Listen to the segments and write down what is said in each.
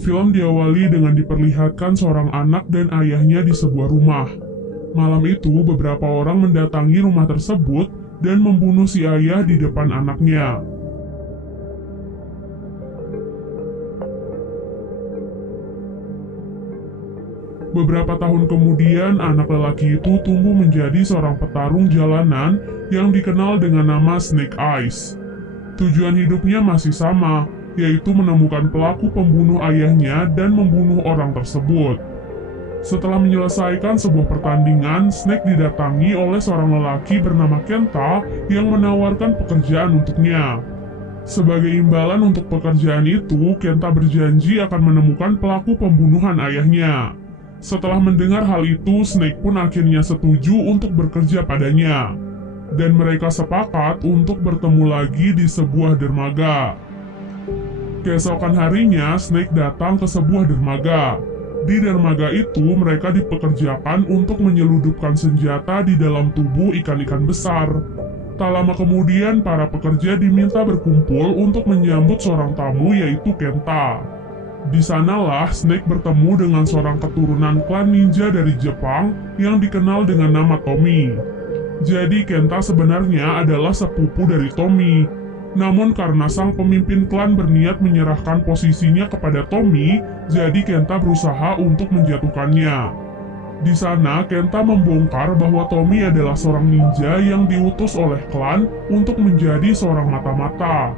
Film diawali dengan diperlihatkan seorang anak dan ayahnya di sebuah rumah. Malam itu, beberapa orang mendatangi rumah tersebut dan membunuh si ayah di depan anaknya. Beberapa tahun kemudian, anak lelaki itu tumbuh menjadi seorang petarung jalanan yang dikenal dengan nama Snake Eyes. Tujuan hidupnya masih sama, yaitu menemukan pelaku pembunuh ayahnya dan membunuh orang tersebut. Setelah menyelesaikan sebuah pertandingan, Snake didatangi oleh seorang lelaki bernama Kenta yang menawarkan pekerjaan untuknya. Sebagai imbalan untuk pekerjaan itu, Kenta berjanji akan menemukan pelaku pembunuhan ayahnya. Setelah mendengar hal itu, Snake pun akhirnya setuju untuk bekerja padanya. Dan mereka sepakat untuk bertemu lagi di sebuah dermaga. Keesokan harinya, Snake datang ke sebuah dermaga. Di dermaga itu, mereka dipekerjakan untuk menyeludupkan senjata di dalam tubuh ikan-ikan besar. Tak lama kemudian, para pekerja diminta berkumpul untuk menyambut seorang tamu, yaitu Kenta. Di sanalah Snake bertemu dengan seorang keturunan klan ninja dari Jepang yang dikenal dengan nama Tommy. Jadi Kenta sebenarnya adalah sepupu dari Tommy. Namun karena sang pemimpin klan berniat menyerahkan posisinya kepada Tommy, jadi Kenta berusaha untuk menjatuhkannya. Di sana Kenta membongkar bahwa Tommy adalah seorang ninja yang diutus oleh klan untuk menjadi seorang mata-mata.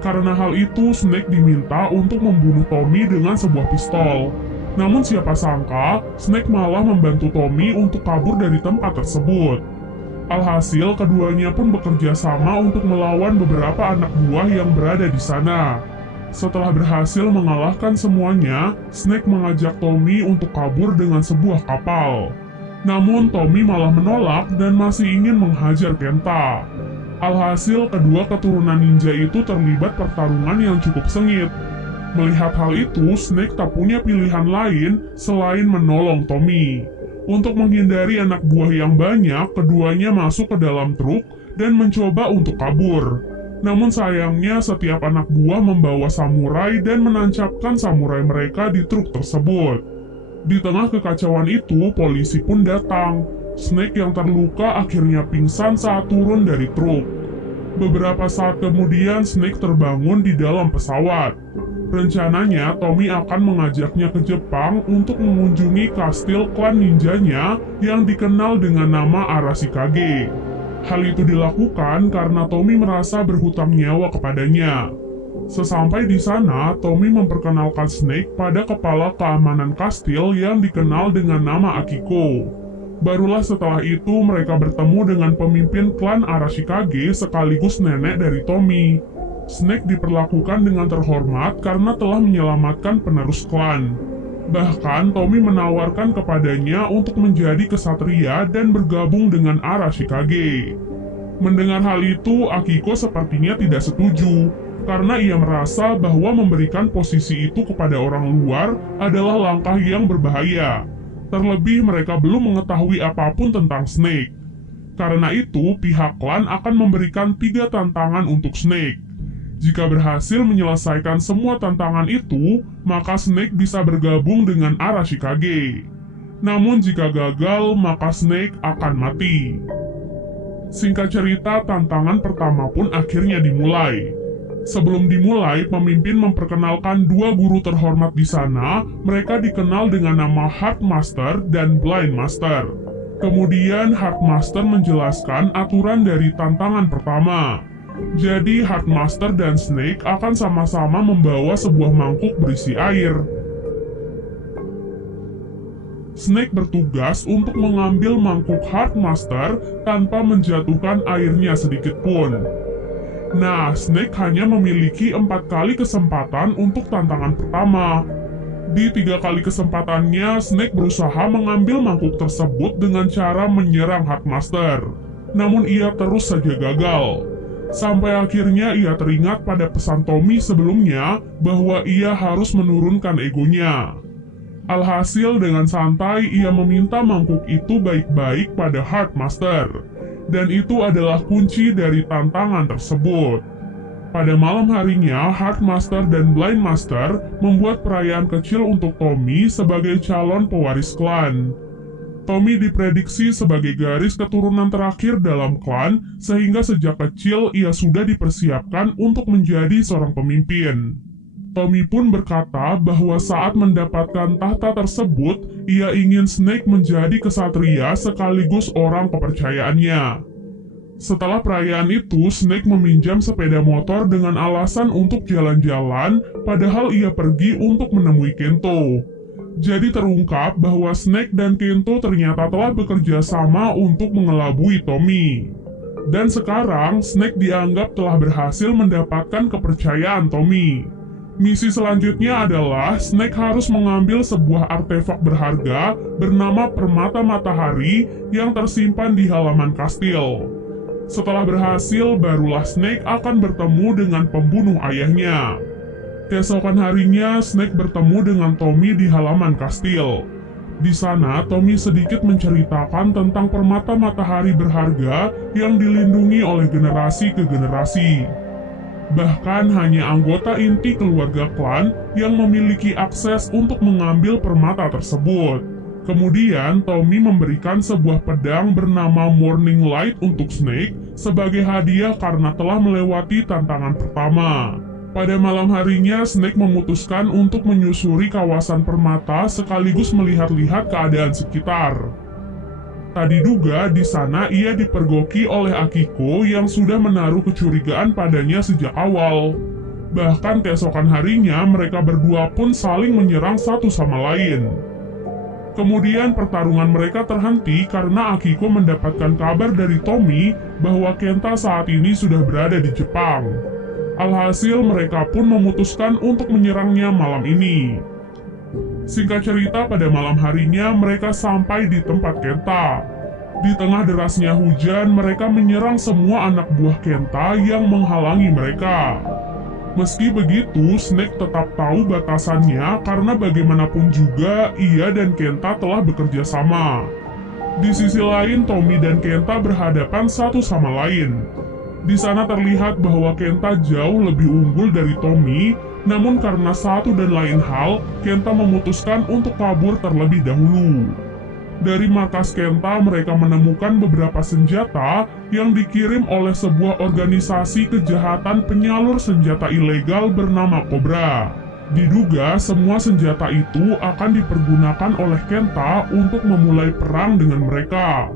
Karena hal itu, Snake diminta untuk membunuh Tommy dengan sebuah pistol. Namun siapa sangka, Snake malah membantu Tommy untuk kabur dari tempat tersebut. Alhasil, keduanya pun bekerja sama untuk melawan beberapa anak buah yang berada di sana. Setelah berhasil mengalahkan semuanya, Snake mengajak Tommy untuk kabur dengan sebuah kapal. Namun Tommy malah menolak dan masih ingin menghajar Kenta. Alhasil, kedua keturunan ninja itu terlibat pertarungan yang cukup sengit. Melihat hal itu, Snake tak punya pilihan lain selain menolong Tommy. Untuk menghindari anak buah yang banyak, keduanya masuk ke dalam truk dan mencoba untuk kabur. Namun sayangnya, setiap anak buah membawa samurai dan menancapkan samurai mereka di truk tersebut. Di tengah kekacauan itu, polisi pun datang. Snake yang terluka akhirnya pingsan saat turun dari truk. Beberapa saat kemudian, Snake terbangun di dalam pesawat. Rencananya, Tommy akan mengajaknya ke Jepang untuk mengunjungi kastil klan ninjanya yang dikenal dengan nama Arashikage. Hal itu dilakukan karena Tommy merasa berhutang nyawa kepadanya. Sesampai di sana, Tommy memperkenalkan Snake pada kepala keamanan kastil yang dikenal dengan nama Akiko. Barulah setelah itu mereka bertemu dengan pemimpin klan Arashikage sekaligus nenek dari Tommy. Snake diperlakukan dengan terhormat karena telah menyelamatkan penerus klan. Bahkan Tommy menawarkan kepadanya untuk menjadi kesatria dan bergabung dengan Arashikage. Mendengar hal itu, Akiko sepertinya tidak setuju, karena ia merasa bahwa memberikan posisi itu kepada orang luar adalah langkah yang berbahaya. Terlebih mereka belum mengetahui apapun tentang Snake. Karena itu, pihak klan akan memberikan 3 tantangan untuk Snake. Jika berhasil menyelesaikan semua tantangan itu, maka Snake bisa bergabung dengan Arashikage. Namun jika gagal, maka Snake akan mati. Singkat cerita, tantangan pertama pun akhirnya dimulai. Sebelum dimulai, pemimpin memperkenalkan 2 guru terhormat di sana. Mereka dikenal dengan nama Heart Master dan Blind Master. Kemudian Heart Master menjelaskan aturan dari tantangan pertama. Jadi Heart Master dan Snake akan sama-sama membawa sebuah mangkuk berisi air. Snake bertugas untuk mengambil mangkuk Heart Master tanpa menjatuhkan airnya sedikit pun. Nah, Snake hanya memiliki 4 kali kesempatan untuk tantangan pertama. Di 3 kali kesempatannya, Snake berusaha mengambil mangkuk tersebut dengan cara menyerang Heart Master. Namun ia terus saja gagal. Sampai akhirnya ia teringat pada pesan Tommy sebelumnya bahwa ia harus menurunkan egonya. Alhasil dengan santai ia meminta mangkuk itu baik-baik pada Heart Master. Dan itu adalah kunci dari tantangan tersebut. Pada malam harinya, Heartmaster dan Blindmaster membuat perayaan kecil untuk Tommy sebagai calon pewaris klan. Tommy diprediksi sebagai garis keturunan terakhir dalam klan, sehingga sejak kecil ia sudah dipersiapkan untuk menjadi seorang pemimpin. Tommy pun berkata bahwa saat mendapatkan tahta tersebut, ia ingin Snake menjadi kesatria sekaligus orang kepercayaannya. Setelah perayaan itu, Snake meminjam sepeda motor dengan alasan untuk jalan-jalan, padahal ia pergi untuk menemui Kento. Jadi terungkap bahwa Snake dan Kento ternyata telah bekerja sama untuk mengelabui Tommy. Dan sekarang, Snake dianggap telah berhasil mendapatkan kepercayaan Tommy. Misi selanjutnya adalah Snake harus mengambil sebuah artefak berharga bernama Permata Matahari yang tersimpan di halaman kastil. Setelah berhasil, barulah Snake akan bertemu dengan pembunuh ayahnya. Keesokan harinya, Snake bertemu dengan Tommy di halaman kastil. Di sana, Tommy sedikit menceritakan tentang permata matahari berharga yang dilindungi oleh generasi ke generasi. Bahkan hanya anggota inti keluarga klan yang memiliki akses untuk mengambil permata tersebut. Kemudian, Tommy memberikan sebuah pedang bernama Morning Light untuk Snake sebagai hadiah karena telah melewati tantangan pertama. Pada malam harinya, Snake memutuskan untuk menyusuri kawasan permata sekaligus melihat-lihat keadaan sekitar. Tak diduga, di sana ia dipergoki oleh Akiko yang sudah menaruh kecurigaan padanya sejak awal. Bahkan keesokan harinya, mereka berdua pun saling menyerang satu sama lain. Kemudian pertarungan mereka terhenti karena Akiko mendapatkan kabar dari Tommy bahwa Kenta saat ini sudah berada di Jepang. Alhasil mereka pun memutuskan untuk menyerangnya malam ini. Singkat cerita, pada malam harinya mereka sampai di tempat Kenta. Di tengah derasnya hujan, mereka menyerang semua anak buah Kenta yang menghalangi mereka. Meski begitu, Snake tetap tahu batasannya karena bagaimanapun juga ia dan Kenta telah bekerja sama. Di sisi lain, Tommy dan Kenta berhadapan satu sama lain. Di sana terlihat bahwa Kenta jauh lebih unggul dari Tommy, namun karena satu dan lain hal, Kenta memutuskan untuk kabur terlebih dahulu. Dari markas Kenta, mereka menemukan beberapa senjata yang dikirim oleh sebuah organisasi kejahatan penyalur senjata ilegal bernama Cobra. Diduga semua senjata itu akan dipergunakan oleh Kenta untuk memulai perang dengan mereka.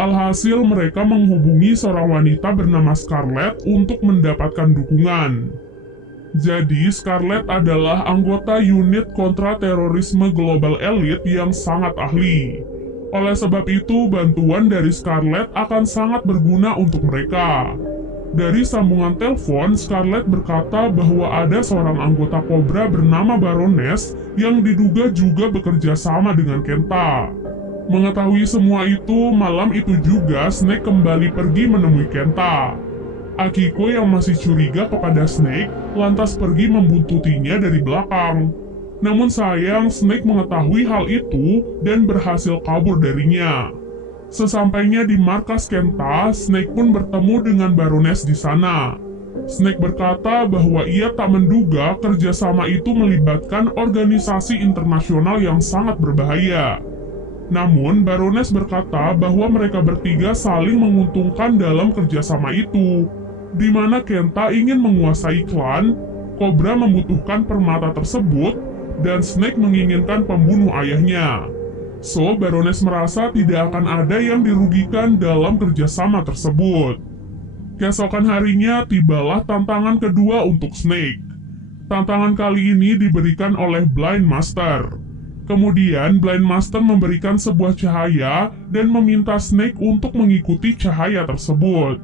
Alhasil mereka menghubungi seorang wanita bernama Scarlet untuk mendapatkan dukungan. Jadi, Scarlet adalah anggota unit kontra-terorisme Global Elite yang sangat ahli. Oleh sebab itu, bantuan dari Scarlet akan sangat berguna untuk mereka. Dari sambungan telepon, Scarlet berkata bahwa ada seorang anggota Cobra bernama Baroness yang diduga juga bekerja sama dengan Kenta. Mengetahui semua itu, malam itu juga Snake kembali pergi menemui Kenta. Akiko yang masih curiga kepada Snake lantas pergi membuntutinya dari belakang. Namun sayang, Snake mengetahui hal itu dan berhasil kabur darinya. Sesampainya di markas Kenta, Snake pun bertemu dengan Baroness di sana. Snake berkata bahwa ia tak menduga kerjasama itu melibatkan organisasi internasional yang sangat berbahaya. Namun, Baroness berkata bahwa mereka bertiga saling menguntungkan dalam kerjasama itu, di mana Kenta ingin menguasai klan, Cobra membutuhkan permata tersebut, dan Snake menginginkan pembunuh ayahnya. So, Baroness merasa tidak akan ada yang dirugikan dalam kerjasama tersebut. Keesokan harinya, tibalah tantangan kedua untuk Snake. Tantangan kali ini diberikan oleh Blindmaster. Kemudian, Blindmaster memberikan sebuah cahaya dan meminta Snake untuk mengikuti cahaya tersebut.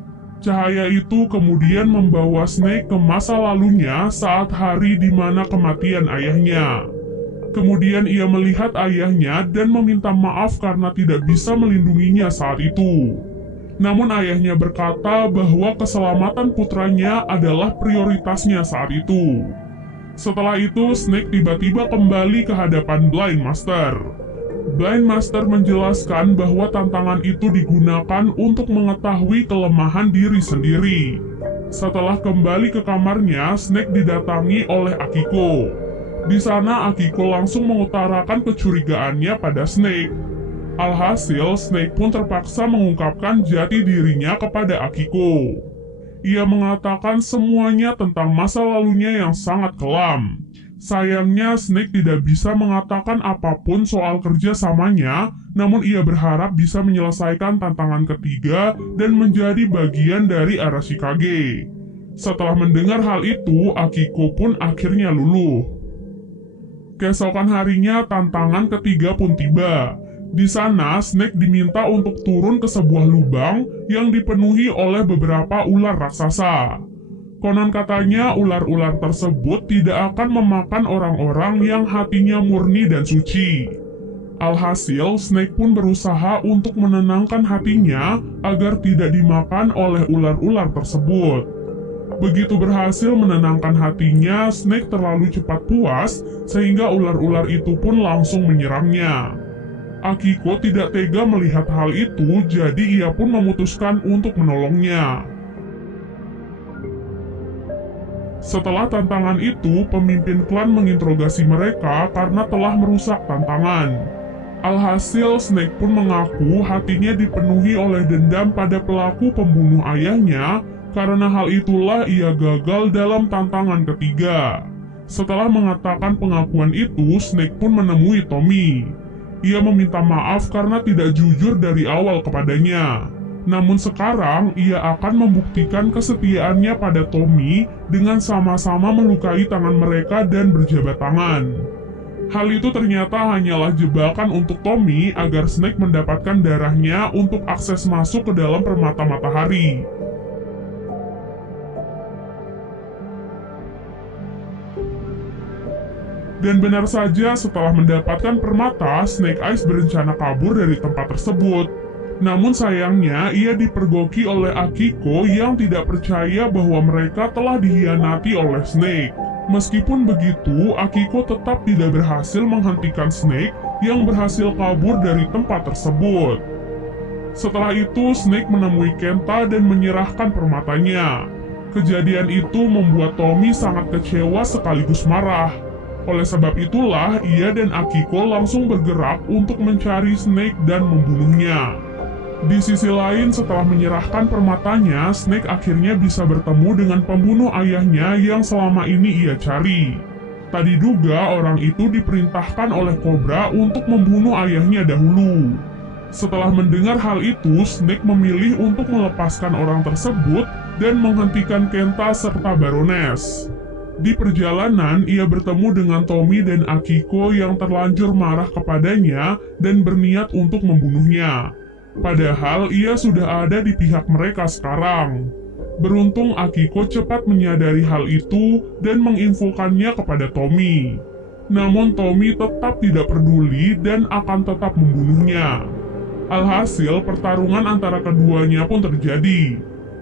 Cahaya itu kemudian membawa Snake ke masa lalunya saat hari di mana kematian ayahnya. Kemudian ia melihat ayahnya dan meminta maaf karena tidak bisa melindunginya saat itu. Namun ayahnya berkata bahwa keselamatan putranya adalah prioritasnya saat itu. Setelah itu, Snake tiba-tiba kembali ke hadapan Blindmaster. Blindmaster menjelaskan bahwa tantangan itu digunakan untuk mengetahui kelemahan diri sendiri. Setelah kembali ke kamarnya, Snake didatangi oleh Akiko. Di sana Akiko langsung mengutarakan kecurigaannya pada Snake. Alhasil, Snake pun terpaksa mengungkapkan jati dirinya kepada Akiko. Ia mengatakan semuanya tentang masa lalunya yang sangat kelam. Sayangnya, Snake tidak bisa mengatakan apapun soal kerjasamanya, namun ia berharap bisa menyelesaikan tantangan ketiga dan menjadi bagian dari Arashikage. Setelah mendengar hal itu, Akiko pun akhirnya luluh. Keesokan harinya, tantangan ketiga pun tiba. Di sana, Snake diminta untuk turun ke sebuah lubang yang dipenuhi oleh beberapa ular raksasa. Konon katanya, ular-ular tersebut tidak akan memakan orang-orang yang hatinya murni dan suci. Alhasil, Snake pun berusaha untuk menenangkan hatinya agar tidak dimakan oleh ular-ular tersebut. Begitu berhasil menenangkan hatinya, Snake terlalu cepat puas sehingga ular-ular itu pun langsung menyerangnya. Akiko tidak tega melihat hal itu, jadi ia pun memutuskan untuk menolongnya. Setelah tantangan itu, pemimpin klan menginterogasi mereka karena telah merusak tantangan. Alhasil, Snake pun mengaku hatinya dipenuhi oleh dendam pada pelaku pembunuh ayahnya. Karena hal itulah ia gagal dalam tantangan ketiga. Setelah mengatakan pengakuan itu, Snake pun menemui Tommy. Ia meminta maaf karena tidak jujur dari awal kepadanya. Namun sekarang, ia akan membuktikan kesetiaannya pada Tommy dengan sama-sama melukai tangan mereka dan berjabat tangan. Hal itu ternyata hanyalah jebakan untuk Tommy agar Snake mendapatkan darahnya untuk akses masuk ke dalam permata matahari. Dan benar saja, setelah mendapatkan permata, Snake Eyes berencana kabur dari tempat tersebut. Namun sayangnya, ia dipergoki oleh Akiko yang tidak percaya bahwa mereka telah dikhianati oleh Snake. Meskipun begitu, Akiko tetap tidak berhasil menghentikan Snake yang berhasil kabur dari tempat tersebut. Setelah itu, Snake menemui Kenta dan menyerahkan permatanya. Kejadian itu membuat Tommy sangat kecewa sekaligus marah. Oleh sebab itulah, ia dan Akiko langsung bergerak untuk mencari Snake dan membunuhnya. Di sisi lain, setelah menyerahkan permatanya, Snake akhirnya bisa bertemu dengan pembunuh ayahnya yang selama ini ia cari. Tadi diduga orang itu diperintahkan oleh Cobra untuk membunuh ayahnya dahulu. Setelah mendengar hal itu, Snake memilih untuk melepaskan orang tersebut dan menghentikan Kenta serta Baroness. Di perjalanan, ia bertemu dengan Tommy dan Akiko yang terlanjur marah kepadanya dan berniat untuk membunuhnya. Padahal ia sudah ada di pihak mereka sekarang. Beruntung Akiko cepat menyadari hal itu dan menginfokannya kepada Tommy. Namun Tommy tetap tidak peduli dan akan tetap membunuhnya. Alhasil, pertarungan antara keduanya pun terjadi.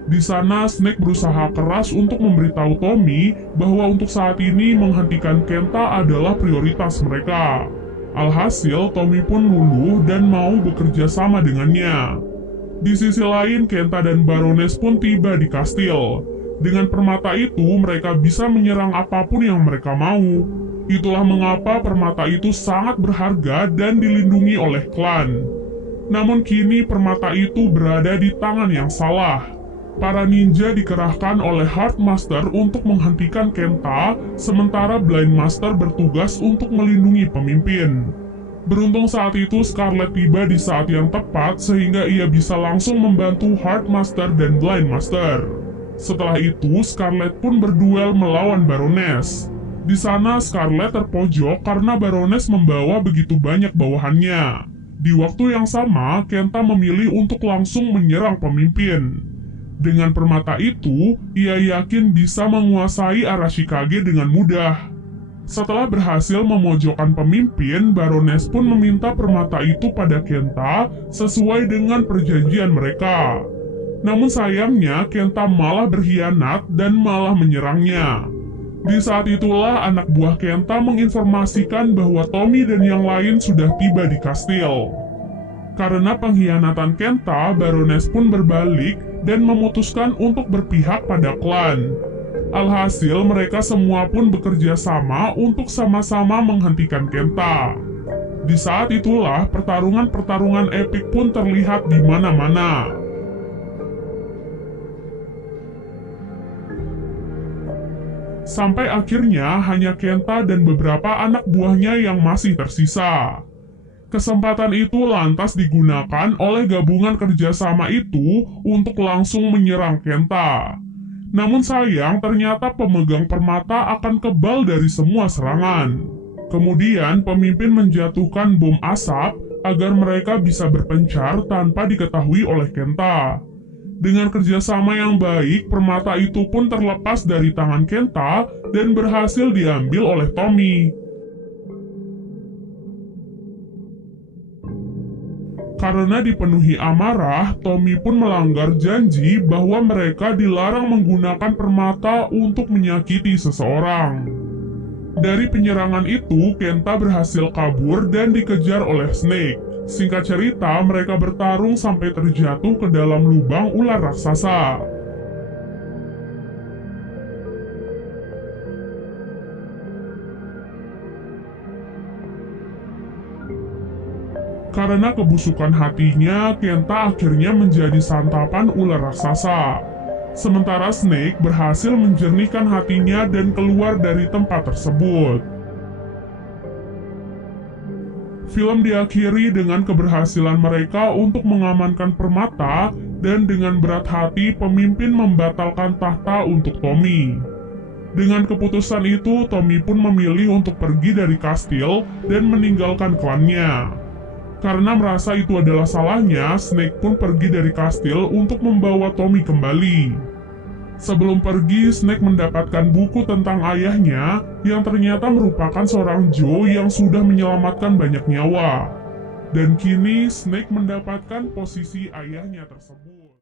Di sana, Snake berusaha keras untuk memberitahu Tommy bahwa untuk saat ini menghentikan Kenta adalah prioritas mereka. Alhasil, Tommy pun luluh dan mau bekerja sama dengannya. Di sisi lain, Kenta dan Baroness pun tiba di kastil. Dengan permata itu, mereka bisa menyerang apapun yang mereka mau. Itulah mengapa permata itu sangat berharga dan dilindungi oleh klan. Namun kini permata itu berada di tangan yang salah. Para ninja dikerahkan oleh Heart Master untuk menghentikan Kenta, sementara Blind Master bertugas untuk melindungi pemimpin. Beruntung saat itu Scarlet tiba di saat yang tepat sehingga ia bisa langsung membantu Heart Master dan Blind Master. Setelah itu, Scarlet pun berduel melawan Baroness. Di sana Scarlet terpojok karena Baroness membawa begitu banyak bawahannya. Di waktu yang sama, Kenta memilih untuk langsung menyerang pemimpin. Dengan permata itu, ia yakin bisa menguasai Arashikage dengan mudah. Setelah berhasil memojokkan pemimpin, Baroness pun meminta permata itu pada Kenta sesuai dengan perjanjian mereka. Namun sayangnya, Kenta malah berkhianat dan malah menyerangnya. Di saat itulah anak buah Kenta menginformasikan bahwa Tommy dan yang lain sudah tiba di kastil. Karena pengkhianatan Kenta, Baroness pun berbalik dan memutuskan untuk berpihak pada klan. Alhasil mereka semua pun bekerja sama untuk sama-sama menghentikan Kenta. Di saat itulah pertarungan-pertarungan epik pun terlihat di mana-mana. Sampai akhirnya hanya Kenta dan beberapa anak buahnya yang masih tersisa. Kesempatan itu lantas digunakan oleh gabungan kerjasama itu untuk langsung menyerang Kenta. Namun sayang, ternyata pemegang permata akan kebal dari semua serangan. Kemudian pemimpin menjatuhkan bom asap agar mereka bisa berpencar tanpa diketahui oleh Kenta. Dengan kerjasama yang baik, permata itu pun terlepas dari tangan Kenta dan berhasil diambil oleh Tommy. Karena dipenuhi amarah, Tommy pun melanggar janji bahwa mereka dilarang menggunakan permata untuk menyakiti seseorang. Dari penyerangan itu, Kenta berhasil kabur dan dikejar oleh Snake. Singkat cerita, mereka bertarung sampai terjatuh ke dalam lubang ular raksasa. Karena kebusukan hatinya, Kenta akhirnya menjadi santapan ular raksasa. Sementara Snake berhasil menjernihkan hatinya dan keluar dari tempat tersebut. Film diakhiri dengan keberhasilan mereka untuk mengamankan permata dan dengan berat hati pemimpin membatalkan tahta untuk Tommy. Dengan keputusan itu, Tommy pun memilih untuk pergi dari kastil dan meninggalkan klannya. Karena merasa itu adalah salahnya, Snake pun pergi dari kastil untuk membawa Tommy kembali. Sebelum pergi, Snake mendapatkan buku tentang ayahnya yang ternyata merupakan seorang Joe yang sudah menyelamatkan banyak nyawa. Dan kini Snake mendapatkan posisi ayahnya tersebut.